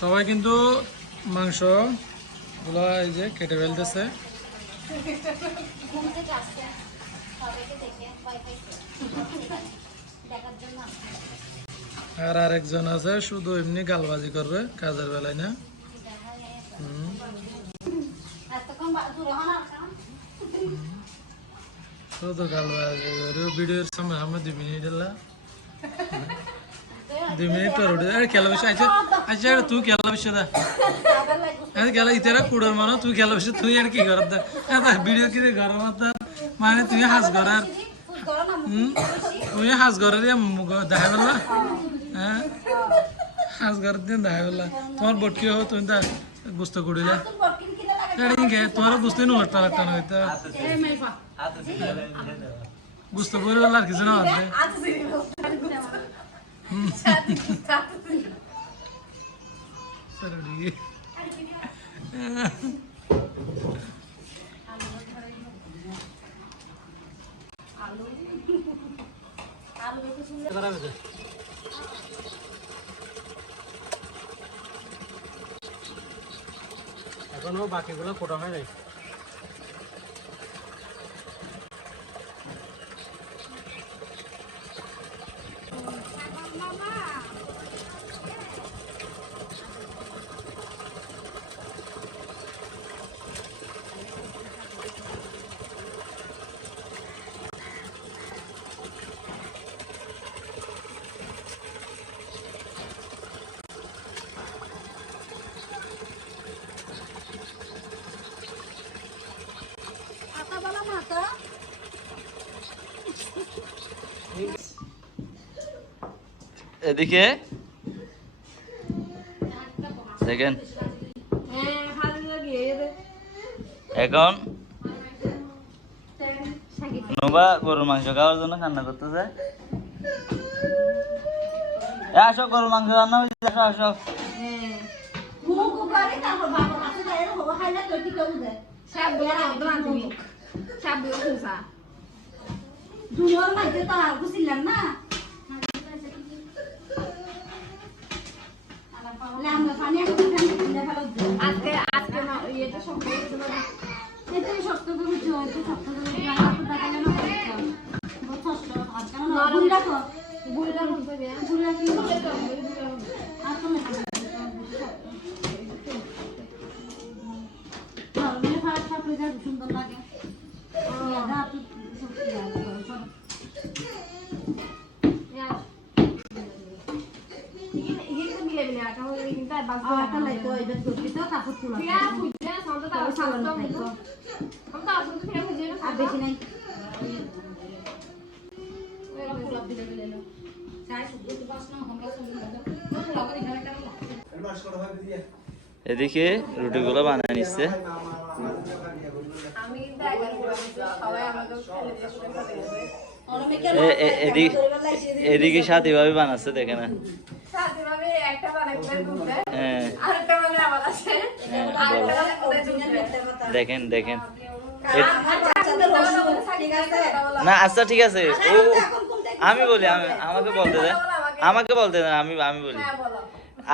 সবাই কিন্তু মাংস গুলো এই যে কেটে ফেলতেছে। আর আরেকজন আছে শুধু এমনি গালবাজি করবে কাজের বেলায় না। শুধু গালবাজি করে ভিডিওর সময় আমরা 2 মিনিট এলা 2 মিনিট পর উঠে খেলা বসে আচ্ছা আচ্ছা তুই খেলা বসে দা খেলা ইতারা কুড়োর মানো তুই খেলা বসে তুই আর কি করার দা ভিডিও কি গরম মানে তুই হাজ করার তুই হাজ করার দেখা পেলা হ্যাঁ হাজ করার দিন দেখা পেলা তোমার বটকি হো তুমি তা গুস্ত করিলে তোমার গুস্ত নো একটা একটা হইতা গুস্ত করে আর কিছু না এখনো বাকিগুলো ফোটা হয় নাই। এদিকে দেখেন এখন নোবা গরুর মাংস খাওয়ার জন্য রান্না করতেছে। আসো গরুর মাংস রান্না হয়েছে, আসো আসো। আজকে আজকে ইয়েটা শক্ত সুন্দর লাগে এদিকে রুটিগুলো বানিয়ে নিচ্ছে। এদিকে সাথী ভাবে বানাচ্ছে দেখে না। দেখেন দেখেন না আচ্ছা ঠিক আছে ও আমি বলি আমাকে বলতে দেন আমি বলি।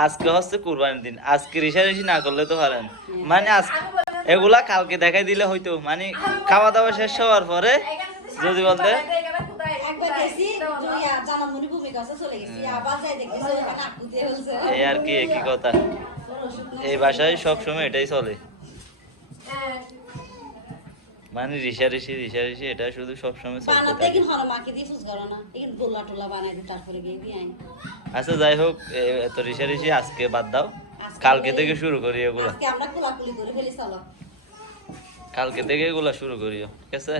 আজকে হচ্ছে কুরবানির দিন, আজকে রেশারেশি না করলে তো পারেন মানে এগুলা কালকে দেখাই দিলে হয়তো মানে খাওয়া দাওয়া শেষ হওয়ার পরে যদি বলতে এই আর কি একই কথা। এই বাসায় সবসময় এটাই চলে মানে রিসারেশি এটা শুধু সবসময় চলতে থাকে। আচ্ছা যাই হোক এত রিসারেশি আজকে বাদ দাও, কালকে থেকে শুরু করি এগুলো। কালকে থেকে এগুলা শুরু করিও ঠিক আছে।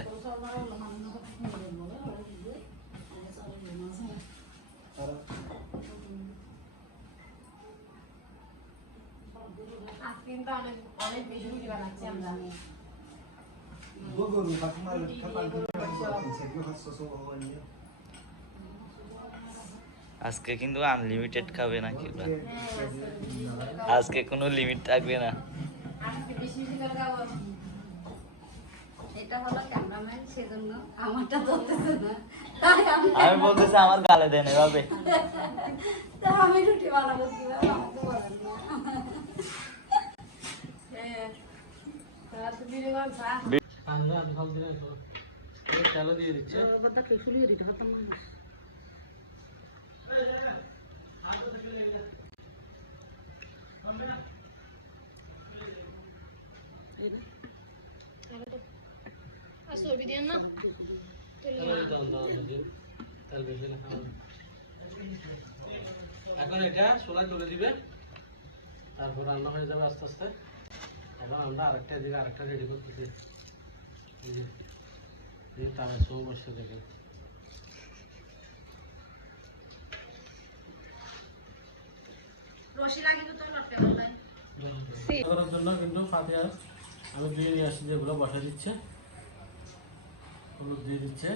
আজকে কিন্তু আনলিমিটেড খাবে না কি, আজকে কোনো লিমিট থাকবে না। আমি বলতেছি আমার গালে দেন এভাবে। আমি রুটি বানাবো। আমরা ফল দিলে তেলও দিয়ে দিচ্ছে এখন এটা চুলায় তুলে দিবে, তারপর রান্না হয়ে যাবে আস্তে আস্তে। এখন আমরা আরেকটা রেডি করতেছি। তার সময় বসে দেখেন করার জন্য কিন্তু ফাতিয়া আমি দিয়ে নিয়ে আসছি, যেগুলো বসা দিচ্ছে, হলুদ দিয়ে দিচ্ছে,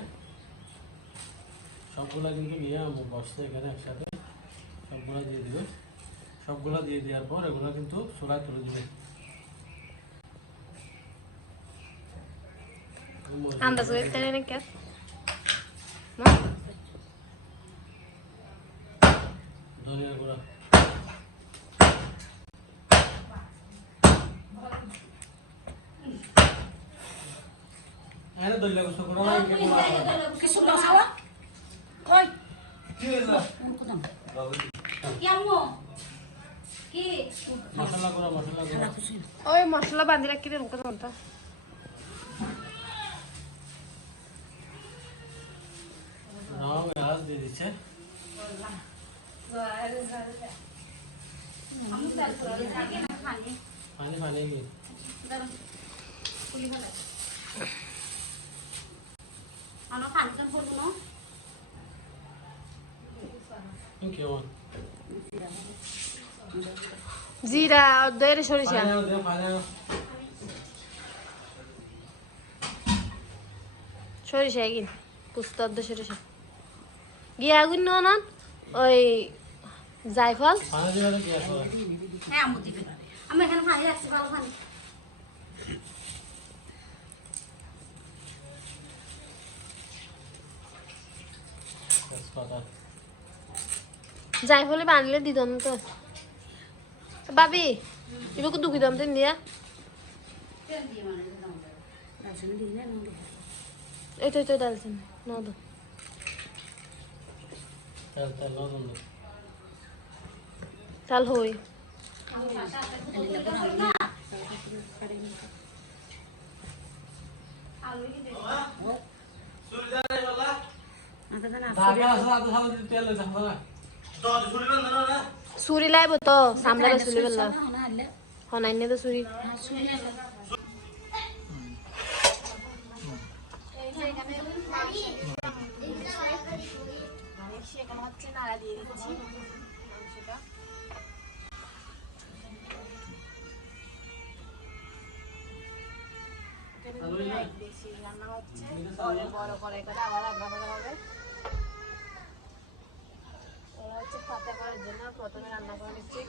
সবগুলা কিন্তু নিয়ে আমি বসছে এখানে একসাথে, সবগুলা দিয়ে দিবে। সবগুলা দিয়ে দেওয়ার পর এগুলো কিন্তু চুলায় তুলে দিবে। ধনিয়া গুঁড়া, দইলা গোসল করা হয় মশলা গুঁড়া, ওই মশলা বাঁধি রাখি দেন কথা বলতো রং এলাচ দিয়ে দিচ্ছে। পানি পানি কি কেমন জিরা দইয়ের সরিষা সরিষা এগিন পুস্ত সরিষা গিয়া আগুন না ওই জায়ফল আমি এখানে পানি রাখছি, ভালো পানি। জায়ফলে বানলে দিদন তো বাবি এবার দুঃখী দাম তেন দিয়া এই তো ডালছেন না দো চাল হই সুরি লাইব তো সামলাবে সুলি বেলা হনাইনে তো সুরি নাড়া দিয়ে দিচ্ছি রান্না হচ্ছে বড় কড়াই করে আবার রান্না করা হবে। ওরা হচ্ছে পাতা করার জন্য প্রথমে রান্না করে নিচ্ছি।